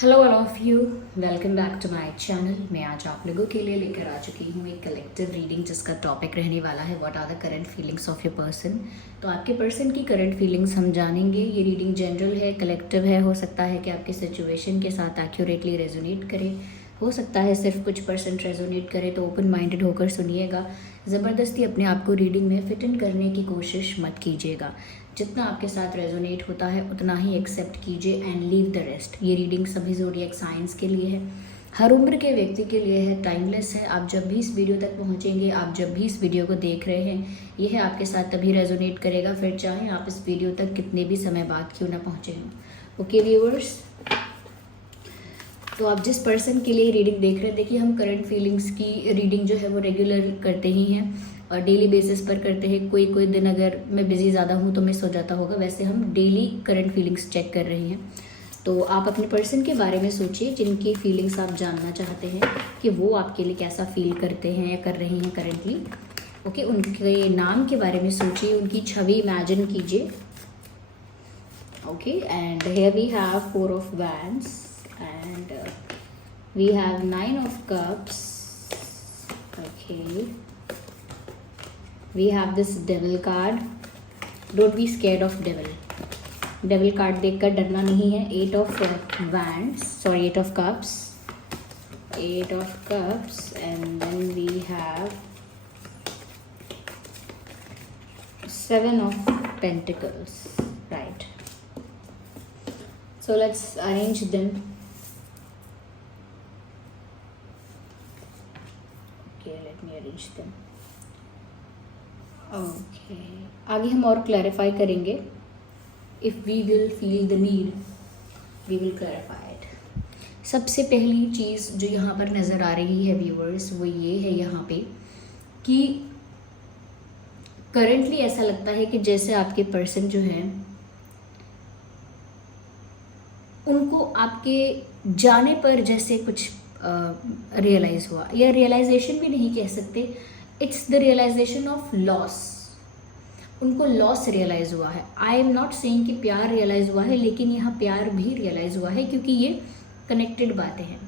Hello all of you, welcome back to my channel. मैं आज आप लोगों के लिए लेकर आ चुकी हूँ एक कलेक्टिव रीडिंग जिसका टॉपिक रहने वाला है what are the current feelings of your person. तो आपके पर्सन की करंट फीलिंग्स हम जानेंगे। ये रीडिंग जनरल है, कलेक्टिव है। हो सकता है कि आपके सिचुएशन के साथ एक्यूरेटली रेजोनेट करे, हो सकता है सिर्फ कुछ परसेंट रेजोनेट करे। तो ओपन माइंडेड होकर सुनिएगा। ज़बरदस्ती अपने आप को रीडिंग में फिट इन करने की कोशिश मत कीजिएगा। जितना आपके साथ रेजोनेट होता है उतना ही एक्सेप्ट कीजिए एंड लीव द रेस्ट। ये रीडिंग सभी ज़ोडिएक साइंस के लिए है, हर उम्र के व्यक्ति के लिए है, टाइमलेस है। आप जब भी इस वीडियो तक पहुंचेंगे, आप जब भी इस वीडियो को देख रहे हैं, ये है आपके साथ तभी रेजोनेट करेगा, फिर चाहे आप इस वीडियो तक कितने भी समय बाद क्यों ना पहुँचे हों। ओके व्यूअर्स, तो आप जिस पर्सन के लिए रीडिंग देख रहे हैं, देखिए हम करंट फीलिंग्स की रीडिंग जो है वो रेगुलर करते ही हैं और डेली बेसिस पर करते हैं। कोई कोई दिन अगर मैं बिज़ी ज़्यादा हूँ तो मिस हो जाता होगा, वैसे हम डेली करंट फीलिंग्स चेक कर रहे हैं। तो आप अपने पर्सन के बारे में सोचिए जिनकी फीलिंग्स आप जानना चाहते हैं कि वो आपके लिए कैसा फील करते हैं या कर रहे हैं करंटली। ओके, उनके नाम के बारे में सोचिए, उनकी छवि इमेजिन कीजिए। Okay, and here we have 4 of wands and we have 9 of cups. Okay, we have this devil card. Don't be scared of devil. Devil card देखकर डरना नहीं है। 8 of wands, sorry, 8 of cups, 8 of cups, and then we have 7 of pentacles, right? So let's arrange them. Okay, आगे हम और clarify करेंगे। If we will feel the need we will clarify it. सबसे पहली चीज़ जो यहाँ पर नज़र आ रही है व्यूअर्स, वो ये है यहाँ पे कि करंटली ऐसा लगता है कि जैसे आपके पर्सन जो हैं उनको आपके जाने पर जैसे कुछ रियलाइज़ हुआ, या रियलाइजेशन भी नहीं कह सकते, it's the realisation of loss. उनको लॉस रियलाइज़ हुआ है। आई एम नॉट सेइंग कि प्यार रियलाइज़ हुआ है, लेकिन यहाँ प्यार भी रियलाइज़ हुआ है क्योंकि ये कनेक्टेड बातें हैं।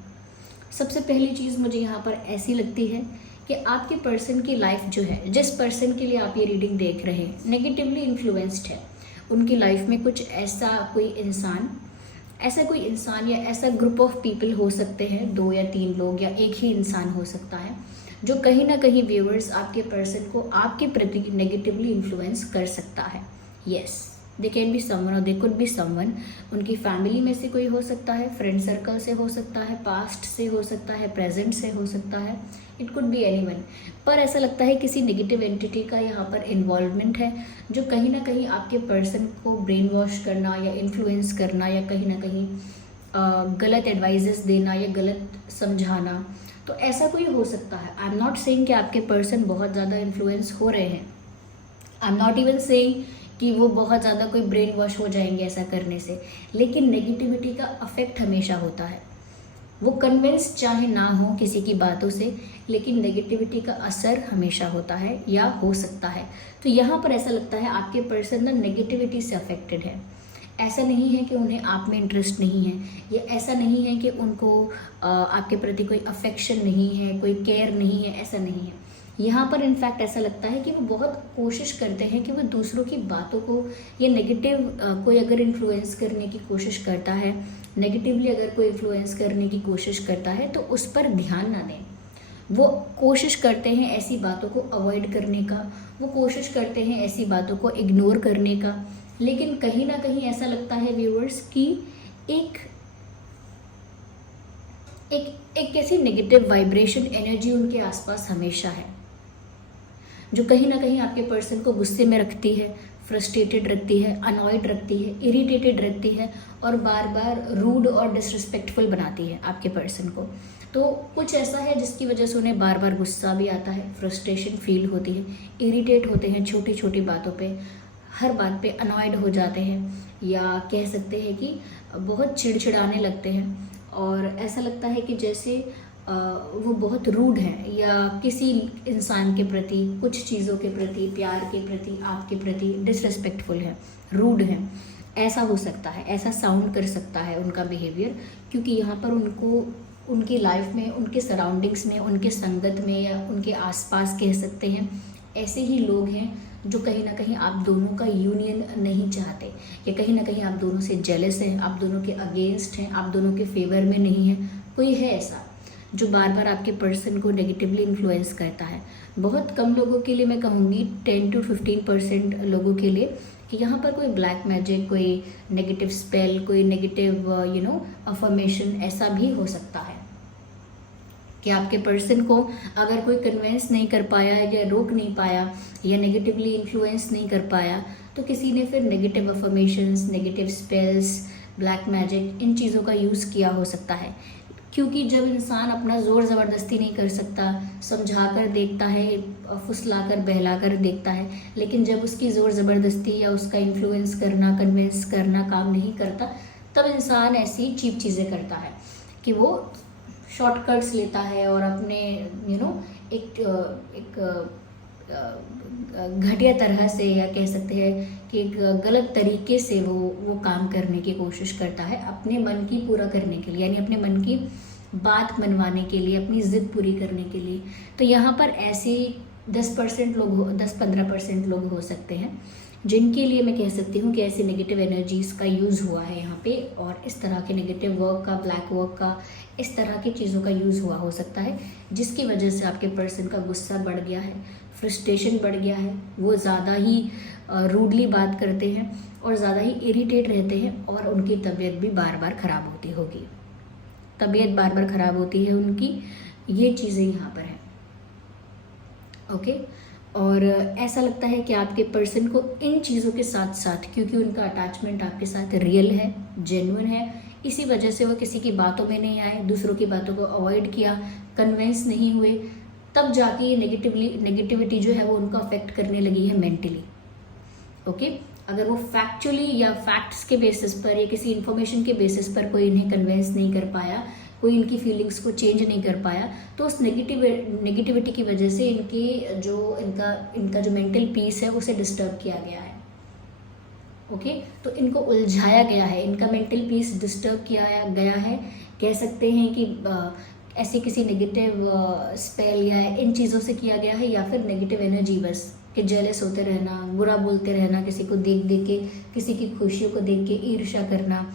सबसे पहली चीज़ मुझे यहाँ पर ऐसी लगती है कि आपके पर्सन की लाइफ जो है, जिस पर्सन के लिए आप ये रीडिंग देख रहे हैं, नेगेटिवली इन्फ्लुएंस्ड है। उनकी लाइफ में कुछ ऐसा कोई इंसान या ऐसा ग्रुप ऑफ पीपल हो सकते हैं, 2 या 3 लोग या एक ही इंसान हो सकता है, जो कहीं ना कहीं व्यूअर्स आपके पर्सन को आपके प्रति नेगेटिवली इन्फ्लुएंस कर सकता है। Yes, they can be someone और दे कुड बी समवन। उनकी फैमिली में से कोई हो सकता है, फ्रेंड सर्कल से हो सकता है, पास्ट से हो सकता है, प्रेजेंट से हो सकता है, इट कुड बी एनीवन। पर ऐसा लगता है किसी नेगेटिव एंटिटी का यहाँ पर इन्वॉल्वमेंट है, जो कहीं ना कहीं आपके पर्सन को ब्रेन वॉश करना या इन्फ्लुएंस करना या कहीं ना कहीं गलत एडवाइजेस देना या गलत समझाना, तो ऐसा कोई हो सकता है। आई एम नॉट सेइंग कि आपके पर्सन बहुत ज़्यादा इन्फ्लुएंस हो रहे हैं। I am not even saying कि वो बहुत ज़्यादा कोई ब्रेन वॉश हो जाएंगे ऐसा करने से, लेकिन नेगेटिविटी का अफेक्ट हमेशा होता है। वो कन्विंस चाहे ना हो किसी की बातों से, लेकिन नेगेटिविटी का असर हमेशा होता है या हो सकता है। तो यहाँ पर ऐसा लगता है आपके पर्सन ना नेगेटिविटी से अफेक्टेड है। ऐसा नहीं है कि उन्हें आप में इंटरेस्ट नहीं है, या ऐसा नहीं है कि उनको आपके प्रति कोई अफेक्शन नहीं है, कोई केयर नहीं है, ऐसा नहीं है। यहाँ पर इनफैक्ट ऐसा लगता है कि वो बहुत कोशिश करते हैं कि वो दूसरों की बातों को या नेगेटिव कोई अगर इन्फ्लुएंस करने की कोशिश करता है, नेगेटिवली अगर कोई इन्फ्लुएंस करने की कोशिश करता है, तो उस पर ध्यान ना दें। वो कोशिश करते हैं ऐसी बातों को अवॉइड करने का, वो कोशिश करते हैं ऐसी बातों को इग्नोर करने का, लेकिन कहीं ना कहीं ऐसा लगता है व्यूअर्स कि एक ऐसी नेगेटिव वाइब्रेशन एनर्जी उनके आसपास हमेशा है, जो कहीं ना कहीं आपके पर्सन को गुस्से में रखती है, फ्रस्ट्रेटेड रखती है, अनॉयड रखती है, इरिटेटेड रखती है और बार बार रूड और डिसरिस्पेक्टफुल बनाती है आपके पर्सन को। तो कुछ ऐसा है जिसकी वजह से उन्हें बार बार गुस्सा भी आता है, फ्रस्ट्रेशन फील होती है, इरिटेट होते हैं छोटी छोटी बातों पे, हर बात पे अनॉयड हो जाते हैं, या कह सकते हैं कि बहुत चिड़चिड़ाने लगते हैं। और ऐसा लगता है कि जैसे वो बहुत रूड हैं, या किसी इंसान के प्रति, कुछ चीज़ों के प्रति, प्यार के प्रति, आपके प्रति डिसरिस्पेक्टफुल है, रूड हैं। ऐसा हो सकता है, ऐसा साउंड कर सकता है उनका बिहेवियर, क्योंकि यहाँ पर उनको उनकी लाइफ में, उनके सराउंडिंग्स में, उनके संगत में या उनके आसपास कह सकते हैं, ऐसे ही लोग हैं जो कहीं ना कहीं आप दोनों का यूनियन नहीं चाहते, या कहीं ना कहीं आप दोनों से जेलस हैं, आप दोनों के अगेंस्ट हैं, आप दोनों के फेवर में नहीं है। कोई है ऐसा जो बार बार आपके पर्सन को नेगेटिवली इन्फ्लुएंस करता है। बहुत कम लोगों के लिए मैं कहूँगी 10 to 15% लोगों के लिए, कि यहाँ पर कोई ब्लैक मैजिक, कोई नेगेटिव स्पेल, कोई नेगेटिव अफर्मेशन ऐसा भी हो सकता है कि आपके पर्सन को अगर कोई कन्विंस नहीं कर पाया या रोक नहीं पाया या नेगेटिवली इन्फ्लुएंस नहीं कर पाया, तो किसी ने फिर negative affirmations, negative spells, black magic, इन चीज़ों का यूज़ किया हो सकता है। क्योंकि जब इंसान अपना ज़ोर ज़बरदस्ती नहीं कर सकता, समझा कर देखता है, फुसला कर बहला कर देखता है, लेकिन जब उसकी ज़ोर ज़बरदस्ती या उसका इन्फ्लुएंस करना, कन्विंस करना काम नहीं करता, तब इंसान ऐसी चीप चीज़ें करता है कि वो शॉर्टकट्स लेता है और अपने एक घटिया तरह से, या कह सकते हैं कि एक गलत तरीके से वो काम करने की कोशिश करता है अपने मन की पूरा करने के लिए, यानी अपने मन की बात मनवाने के लिए, अपनी ज़िद पूरी करने के लिए। तो यहाँ पर ऐसे 10% लोग, 10-15% लोग हो सकते हैं जिनके लिए मैं कह सकती हूँ कि ऐसी नेगेटिव एनर्जीज़ का यूज़ हुआ है यहाँ पे, और इस तरह के नेगेटिव वर्क का, ब्लैक वर्क का, इस तरह की चीज़ों का यूज़ हुआ हो सकता है, जिसकी वजह से आपके पर्सन का गुस्सा बढ़ गया है, फ्रस्ट्रेशन बढ़ गया है, वो ज़्यादा ही रूडली बात करते हैं और ज़्यादा ही इरिटेट रहते हैं, और उनकी तबीयत भी बार बार ख़राब होती होगी, तबीयत बार बार ख़राब होती है उनकी। ये चीज़ें यहाँ पर हैं। ओके, और ऐसा लगता है कि आपके पर्सन को इन चीज़ों के साथ साथ, क्योंकि उनका अटैचमेंट आपके साथ रियल है, जेन्युइन है, इसी वजह से वो किसी की बातों में नहीं आए, दूसरों की बातों को अवॉइड किया, कन्विंस नहीं हुए, तब जाके ये नेगेटिविटी जो है वो उनको अफेक्ट करने लगी है मेंटली। ओके, अगर वो फैक्चुअली या फैक्ट्स के बेसिस पर या किसी इन्फॉर्मेशन के बेसिस पर कोई इन्हें कन्विंस नहीं कर पाया, कोई इनकी फीलिंग्स को चेंज नहीं कर पाया, तो उस नेगेटिविटी की वजह से इनका जो मेंटल पीस है उसे डिस्टर्ब किया गया है। ओके, तो इनको उलझाया गया है, इनका मेंटल पीस डिस्टर्ब किया गया है। कह सकते हैं कि ऐसे किसी नेगेटिव स्पेल या इन चीज़ों से किया गया है, या फिर नेगेटिव एनर्जी बस कि जेलस होते रहना, बुरा बोलते रहना, किसी को देख देख के, किसी की खुशियों को देख के ईर्ष्या करना,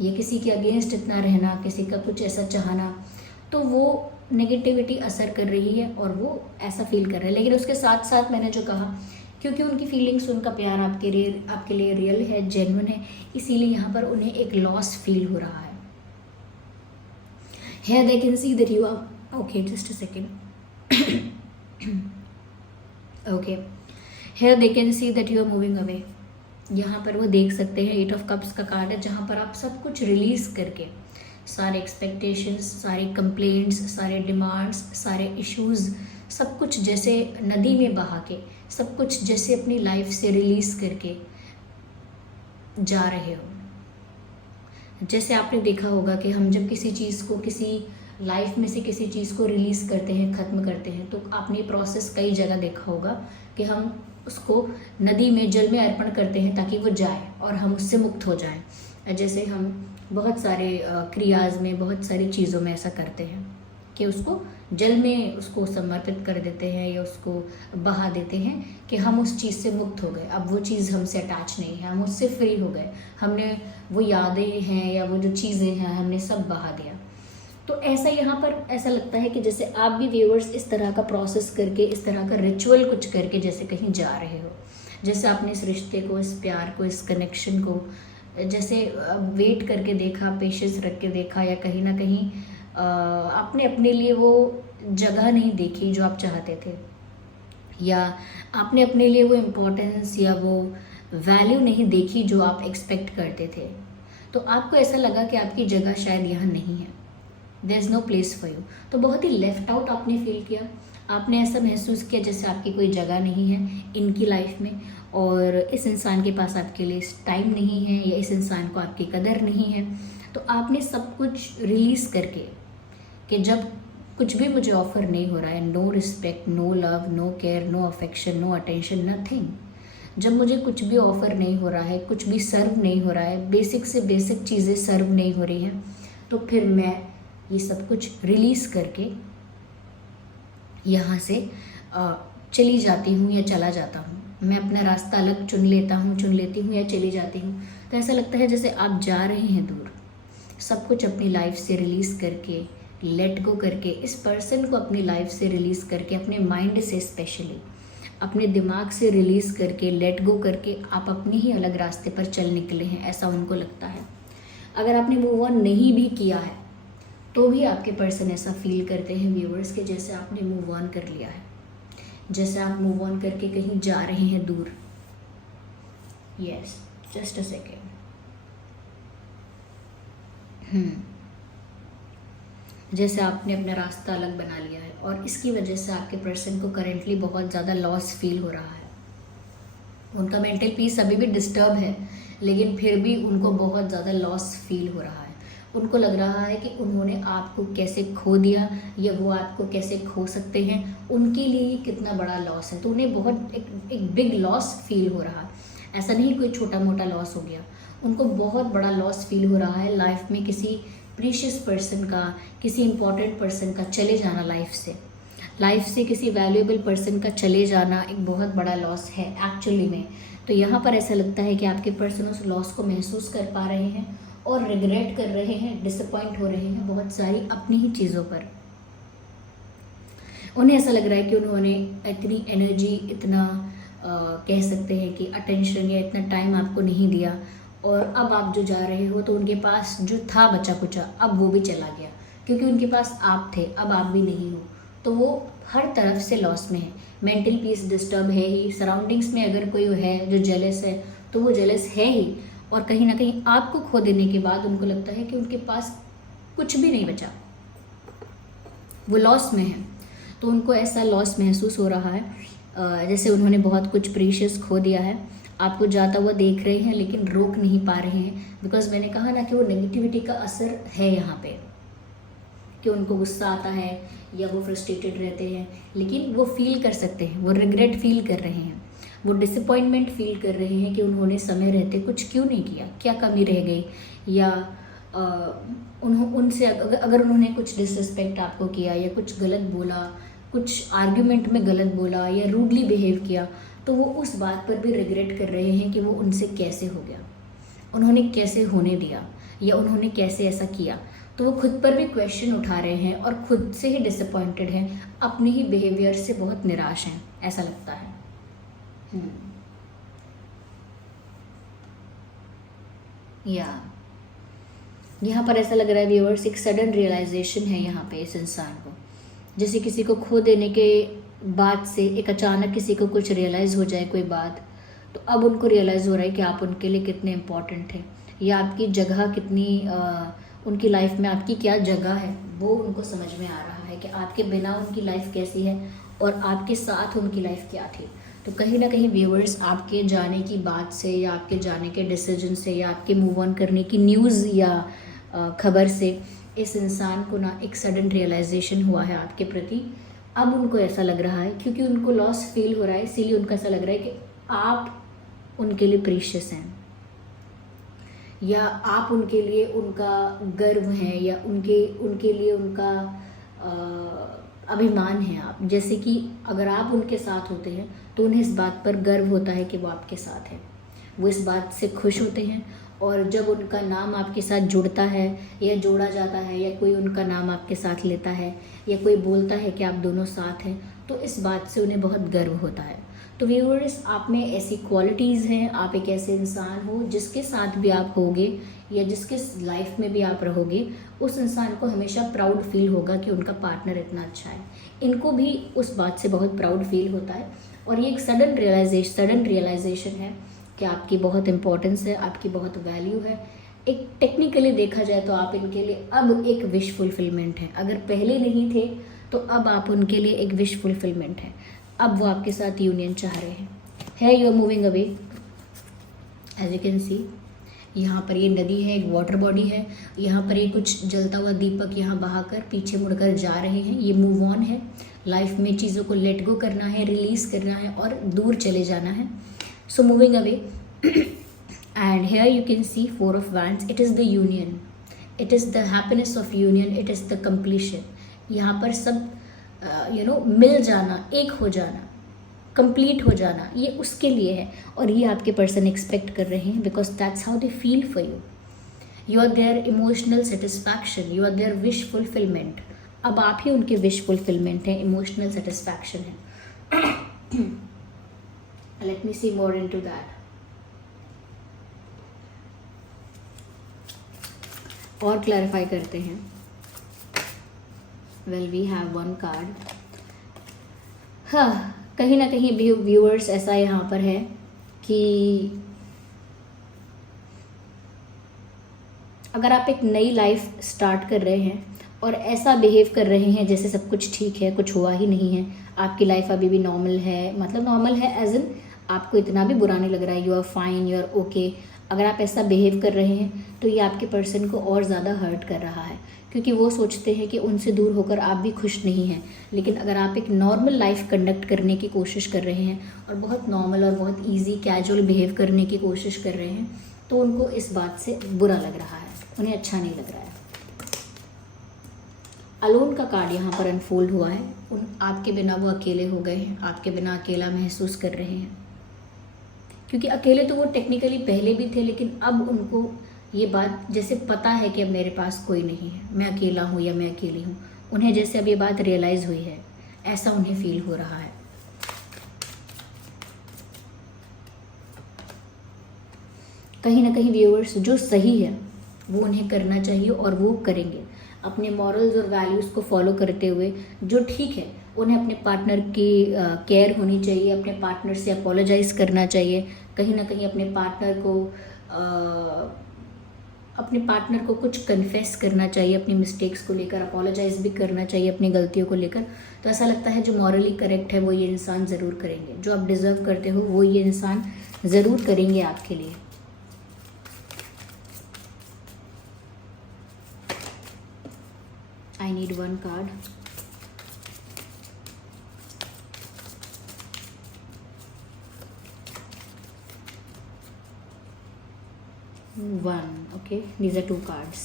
या किसी के अगेंस्ट इतना रहना, किसी का कुछ ऐसा चाहना, तो वो नेगेटिविटी असर कर रही है और वो ऐसा फील कर रहे हैं। लेकिन उसके साथ साथ मैंने जो कहा, क्योंकि उनकी फीलिंग्स, उनका प्यार आपके लिए रियल है, जेन्युइन है, इसीलिए यहाँ पर उन्हें एक लॉस फील हो रहा है। Here they can see that you are okay. Just a second. Okay. Here they can see that you are moving away. यहाँ पर वो देख सकते हैं 8 of Cups का कार्ड है, जहाँ पर आप सब कुछ रिलीज करके, सारे एक्सपेक्टेशंस, सारे कंप्लेंट्स, सारे डिमांड्स, इशूज़, सब कुछ जैसे नदी में बहा के, सब कुछ जैसे अपनी लाइफ से रिलीज करके जा रहे हो। जैसे आपने देखा होगा कि हम जब किसी चीज़ को, किसी लाइफ में से किसी चीज़ को रिलीज़ करते हैं, ख़त्म करते हैं, तो आपने प्रोसेस कई जगह देखा होगा कि हम उसको नदी में, जल में अर्पण करते हैं ताकि वो जाए और हम उससे मुक्त हो जाएं। जैसे हम बहुत सारे क्रियाज में, बहुत सारी चीज़ों में ऐसा करते हैं कि उसको जल में उसको समर्पित कर देते हैं या उसको बहा देते हैं कि हम उस चीज़ से मुक्त हो गए, अब वो चीज़ हमसे अटैच नहीं है, हम उससे फ्री हो गए, हमने वो यादें हैं या वो जो चीज़ें हैं हमने सब बहा दिया। तो ऐसा यहाँ पर ऐसा लगता है कि जैसे आप भी व्यूअर्स इस तरह का प्रोसेस करके, इस तरह का रिचुअल कुछ करके जैसे कहीं जा रहे हो, जैसे आपने इस रिश्ते को, इस प्यार को, इस कनेक्शन को जैसे वेट करके देखा, पेशेंस रख के देखा, या कहीं ना कहीं आपने अपने लिए वो जगह नहीं देखी जो आप चाहते थे, या आपने अपने लिए वो इम्पोर्टेंस या वो वैल्यू नहीं देखी जो आप एक्सपेक्ट करते थे। तो आपको ऐसा लगा कि आपकी जगह शायद यहाँ नहीं है, there is no place for you. तो बहुत ही लेफ्ट आउट आपने फील किया, आपने ऐसा महसूस किया जैसे आपकी कोई जगह नहीं है इनकी लाइफ में, और इस इंसान के पास आपके लिए टाइम नहीं है, या इस इंसान को आपकी कदर नहीं है। तो आपने सब कुछ रिलीज़ करके कि जब कुछ भी मुझे ऑफर नहीं हो रहा है, no respect, no love, no care, no affection, no attention, nothing, जब मुझे कुछ भी ऑफ़र नहीं हो रहा है, कुछ भी सर्व नहीं हो रहा है, बेसिक से बेसिक चीज़ें सर्व नहीं हो रही हैं, तो फिर मैं ये सब कुछ रिलीज़ करके यहाँ से चली जाती हूँ या चला जाता हूँ। मैं अपना रास्ता अलग चुन लेती हूँ या चली जाती हूँ। तो ऐसा लगता है जैसे आप जा रहे हैं दूर, सब कुछ अपनी लाइफ से रिलीज़ करके, लेट गो करके, इस पर्सन को अपनी लाइफ से रिलीज़ करके, अपने माइंड से स्पेशली अपने दिमाग से रिलीज़ करके, लेट गो करके आप अपने ही अलग रास्ते पर चल निकले हैं, ऐसा उनको लगता है। अगर आपने मूव ऑन नहीं भी किया है तो भी आपके पर्सन ऐसा फील करते हैं व्यूअर्स के जैसे आपने मूव ऑन कर लिया है, जैसे आप मूव ऑन करके कहीं जा रहे हैं दूर। Yes, just a second. जैसे आपने अपना रास्ता अलग बना लिया है और इसकी वजह से आपके पर्सन को करेंटली बहुत ज़्यादा लॉस फील हो रहा है। उनका मेंटल पीस अभी भी डिस्टर्ब है, लेकिन फिर भी उनको बहुत ज़्यादा लॉस फील हो रहा है। उनको लग रहा है कि उन्होंने आपको कैसे खो दिया या वो आपको कैसे खो सकते हैं, उनके लिए कितना बड़ा लॉस है। तो उन्हें बहुत एक बिग लॉस फील हो रहा है। ऐसा नहीं कोई छोटा मोटा लॉस हो गया, उनको बहुत बड़ा लॉस फील हो रहा है। लाइफ में किसी प्रीशियस पर्सन का, किसी इंपॉर्टेंट पर्सन का चले जाना, लाइफ से किसी वैल्यूएबल पर्सन का चले जाना एक बहुत बड़ा लॉस है एक्चुअली में। तो यहाँ पर ऐसा लगता है कि आपके पर्सन उस लॉस को महसूस कर पा रहे हैं और रिग्रेट कर रहे हैं, डिसअपॉइंट हो रहे हैं बहुत सारी अपनी ही चीज़ों पर। उन्हें ऐसा लग रहा है कि उन्होंने इतनी एनर्जी, इतना कह सकते हैं कि अटेंशन या इतना टाइम आपको नहीं दिया, और अब आप जो जा रहे हो तो उनके पास जो था बचा कुचा अब वो भी चला गया, क्योंकि उनके पास आप थे, अब आप भी नहीं हो। तो वो हर तरफ से लॉस में है। मेंटल पीस डिस्टर्ब है ही। सराउंडिंग्स में अगर कोई है जो जेलस है तो वो जेलस है ही, और कहीं ना कहीं आपको खो देने के बाद उनको लगता है कि उनके पास कुछ भी नहीं बचा, वो लॉस में है। तो उनको ऐसा लॉस महसूस हो रहा है जैसे उन्होंने बहुत कुछ प्रीशियस खो दिया है। आपको जाता हुआ देख रहे हैं लेकिन रोक नहीं पा रहे हैं, बिकॉज मैंने कहा ना कि वो नेगेटिविटी का असर है यहाँ पे, कि उनको गुस्सा आता है या वो फ्रस्ट्रेटेड रहते हैं, लेकिन वो फील कर सकते हैं, वो रिग्रेट फील कर रहे हैं, वो डिसअपॉइंटमेंट फील कर रहे हैं कि उन्होंने समय रहते कुछ क्यों नहीं किया, क्या कमी रह गई, या उनसे अगर उन्होंने कुछ डिसरिस्पेक्ट आपको किया या कुछ गलत बोला, कुछ आर्ग्यूमेंट में गलत बोला या रूडली बिहेव किया, तो वो उस बात पर भी रिग्रेट कर रहे हैं कि वो उनसे कैसे हो गया, उन्होंने कैसे होने दिया, या उन्होंने कैसे ऐसा किया। तो वो खुद पर भी क्वेश्चन उठा रहे हैं और खुद से ही डिसअपॉइंटेड हैं, अपने ही बिहेवियर से बहुत निराश हैं, ऐसा लगता है। या यहाँ पर ऐसा लग रहा है व्यूअर्स, एक सडन रियलाइजेशन है यहाँ पे इस इंसान को, जैसे किसी को खो देने के बाद से एक अचानक किसी को कुछ रियलाइज़ हो जाए कोई बात, तो अब उनको रियलाइज़ हो रहा है कि आप उनके लिए कितने इम्पोर्टेंट हैं, या आपकी जगह कितनी उनकी लाइफ में आपकी क्या जगह है, वो उनको समझ में आ रहा है कि आपके बिना उनकी लाइफ कैसी है और आपके साथ उनकी लाइफ क्या थी। तो कहीं ना कहीं व्यूअर्स, आपके जाने की बात से या आपके जाने के डिसीजन से या आपके मूव ऑन करने की न्यूज़ या खबर से इस इंसान को ना एक सडन रियलाइजेशन हुआ है आपके प्रति। अब उनको ऐसा लग रहा है, क्योंकि उनको लॉस फील हो रहा है, इसीलिए उनको ऐसा लग रहा है कि आप उनके लिए प्रीशियस हैं, या आप उनके लिए उनका गर्व हैं, या उनके लिए उनका अभिमान है आप। जैसे कि अगर आप उनके साथ होते हैं तो उन्हें इस बात पर गर्व होता है कि वो आपके साथ है, वो इस बात से खुश होते हैं। और जब उनका नाम आपके साथ जुड़ता है या जोड़ा जाता है, या कोई उनका नाम आपके साथ लेता है, या कोई बोलता है कि आप दोनों साथ हैं, तो इस बात से उन्हें बहुत गर्व होता है। तो व्यूअर्स, आप में ऐसी क्वालिटीज़ हैं, आप एक ऐसे इंसान हो जिसके साथ भी आप होगे या जिसके लाइफ में भी आप रहोगे, उस इंसान को हमेशा प्राउड फील होगा कि उनका पार्टनर इतना अच्छा है। इनको भी उस बात से बहुत प्राउड फील होता है, और ये एक सडन रियलाइजेशन है कि आपकी बहुत इंपॉर्टेंस है, आपकी बहुत वैल्यू है। एक टेक्निकली देखा जाए तो आप इनके लिए अब एक विश फुलफिलमेंट है। अगर पहले नहीं थे तो अब आप उनके लिए एक विश फुलफिलमेंट है। अब वो आपके साथ यूनियन चाह रहे हैं। You are moving away, as you can see. यहाँ पर ये नदी है, एक वाटर बॉडी है, यहाँ पर ये कुछ जलता हुआ दीपक यहाँ बहाकर पीछे मुड़कर जा रहे हैं। ये मूव ऑन है, लाइफ में चीज़ों को लेट गो करना है, रिलीज़ करना है और दूर चले जाना है। So moving away, and here you can see Four of Wands. It is the union, it is the happiness of union, it is the completion. यहाँ पर सब मिल जाना, एक हो जाना, कंप्लीट हो जाना, ये उसके लिए है और ये आपके पर्सन एक्सपेक्ट कर रहे हैं, because that's how they feel for you. You are their emotional satisfaction, you are their wish fulfilment. अब आप ही उनके विश फुलफिलमेंट हैं, इमोशनल सेटिस्फैक्शन है. Let me see more into that. और क्लैरिफाई करते हैं. Well we have one card. हाँ, कहीं ना कहीं व्यूअर्स ऐसा यहाँ पर है कि अगर आप एक नई लाइफ स्टार्ट कर रहे हैं और ऐसा बिहेव कर रहे हैं जैसे सब कुछ ठीक है, कुछ हुआ ही नहीं है, आपकी लाइफ अभी भी नॉर्मल है, मतलब नॉर्मल है एज इन आपको इतना भी बुरा नहीं लग रहा है, you are fine, you are okay. अगर आप ऐसा बिहेव कर रहे हैं तो ये आपके पर्सन को और ज़्यादा हर्ट कर रहा है, क्योंकि वो सोचते हैं कि उनसे दूर होकर आप भी खुश नहीं हैं. लेकिन अगर आप एक नॉर्मल लाइफ कंडक्ट करने की कोशिश कर रहे हैं और बहुत नॉर्मल और बहुत इजी कैजुअल बिहेव करने की कोशिश कर रहे हैं, तो उनको इस बात से बुरा लग रहा है, उन्हें अच्छा नहीं लग रहा है. अलोन का कार्ड यहाँ पर अनफोल्ड हुआ है. आपके बिना वो अकेले हो गए हैं, आपके बिना अकेला महसूस कर रहे हैं, क्योंकि अकेले तो वो टेक्निकली पहले भी थे, लेकिन अब उनको ये बात जैसे पता है कि अब मेरे पास कोई नहीं है, मैं अकेला हूँ या मैं अकेली हूँ. उन्हें जैसे अब ये बात रियलाइज़ हुई है, ऐसा उन्हें फील हो रहा है. कहीं ना कहीं व्यूअर्स जो सही है वो उन्हें करना चाहिए और वो करेंगे. अपने मॉरल्स और वैल्यूज़ को फॉलो करते हुए जो ठीक है, उन्हें अपने पार्टनर की केयर होनी चाहिए, अपने पार्टनर से अपोलोजाइज़ करना चाहिए. कहीं ना कहीं अपने पार्टनर को कुछ कन्फेस करना चाहिए अपनी मिस्टेक्स को लेकर, अपोलोजाइज़ भी करना चाहिए अपनी गलतियों को लेकर. तो ऐसा लगता है जो मॉरली करेक्ट है वो ये इंसान ज़रूर करेंगे, जो आप डिज़र्व करते हो वो ये इंसान ज़रूर करेंगे आपके लिए. I need one card. One. Okay, these are two cards.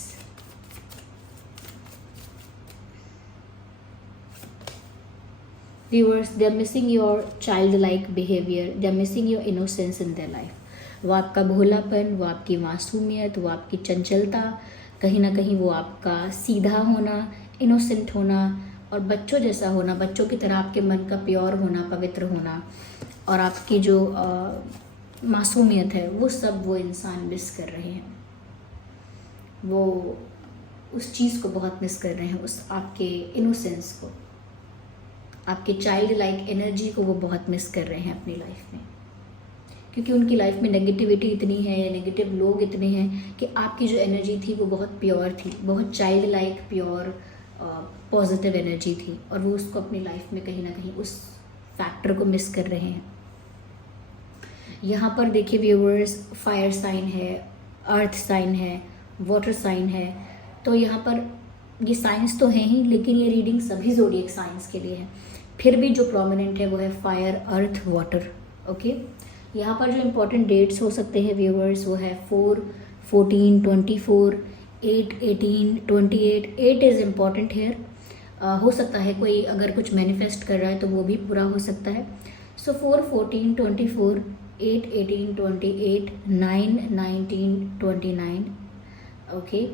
Viewers, they are missing your childlike behavior. They are missing your innocence in their life. वो आपका भोलापन, वो आपकी मासूमियत, वो आपकी चंचलता, कहीं ना कहीं वो आपका सीधा होना, इनोसेंट होना और बच्चों जैसा होना, बच्चों की तरह आपके मन का प्योर होना, पवित्र होना और आपकी जो मासूमियत है, वो सब वो इंसान मिस कर रहे हैं. वो उस चीज़ को बहुत मिस कर रहे हैं, उस आपके इनोसेंस को, आपके चाइल्ड लाइक एनर्जी को वो बहुत मिस कर रहे हैं अपनी लाइफ में, क्योंकि उनकी लाइफ में नेगेटिविटी इतनी है या नेगेटिव लोग इतने हैं कि आपकी जो एनर्जी थी वो बहुत प्योर थी, बहुत child like pure positive energy थी, और वो उसको अपनी लाइफ में कहीं ना कहीं उस फैक्टर को मिस कर रहे हैं. यहाँ पर देखिए व्यूअर्स, फायर साइन है, अर्थ साइन है, वाटर साइन है, तो यहाँ पर ये साइंस तो हैं ही, लेकिन ये रीडिंग सभी ज़ोडिएक साइंस के लिए है. फिर भी जो प्रोमिनेंट है वो है फायर, अर्थ, वाटर. ओके, यहाँ पर जो इम्पोर्टेंट डेट्स हो सकते हैं व्यूअर्स वो है 4, 14, 24, 8, 18, 28. 8 इज़ इम्पॉर्टेंट हेयर. हो सकता है कोई अगर कुछ मैनिफेस्ट कर रहा है तो वो भी पूरा हो सकता है. सो 4, 14, 24, 8, 18, 28, 9, 19, 29. ओके,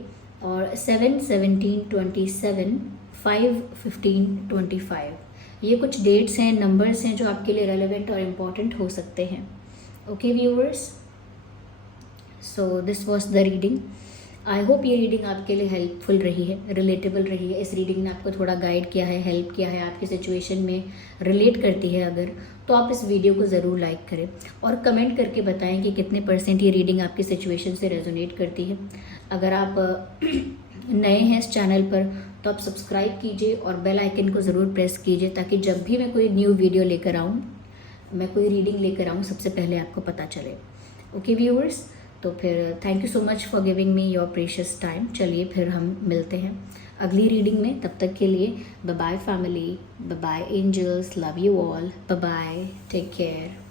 और 7, 17, 27, 5, 15, 25. ये कुछ डेट्स हैं, नंबर्स हैं जो आपके लिए रेलेवेंट और इम्पॉर्टेंट हो सकते हैं. Okay viewers, so this was the reading. I hope ये रीडिंग आपके लिए हेल्पफुल रही है, रिलेटेबल रही है. इस रीडिंग ने आपको थोड़ा गाइड किया है, हेल्प किया है, आपकी सिचुएशन में रिलेट करती है अगर, तो आप इस वीडियो को ज़रूर लाइक करें और कमेंट करके बताएं कि कितने % ये रीडिंग आपकी सिचुएशन से रेजोनेट करती है. अगर आप नए हैं इस चैनल पर तो आप सब्सक्राइब कीजिए और बेल आइकन को ज़रूर प्रेस कीजिए, ताकि जब भी मैं कोई न्यू वीडियो लेकर आऊँ, मैं कोई रीडिंग लेकर आऊँ, सबसे पहले आपको पता चले. ओके व्यूअर्स, तो फिर thank you so much for giving me your precious time. चलिए फिर हम मिलते हैं अगली रीडिंग में. तब तक के लिए bye bye family, bye bye angels, love you all, bye bye, take care.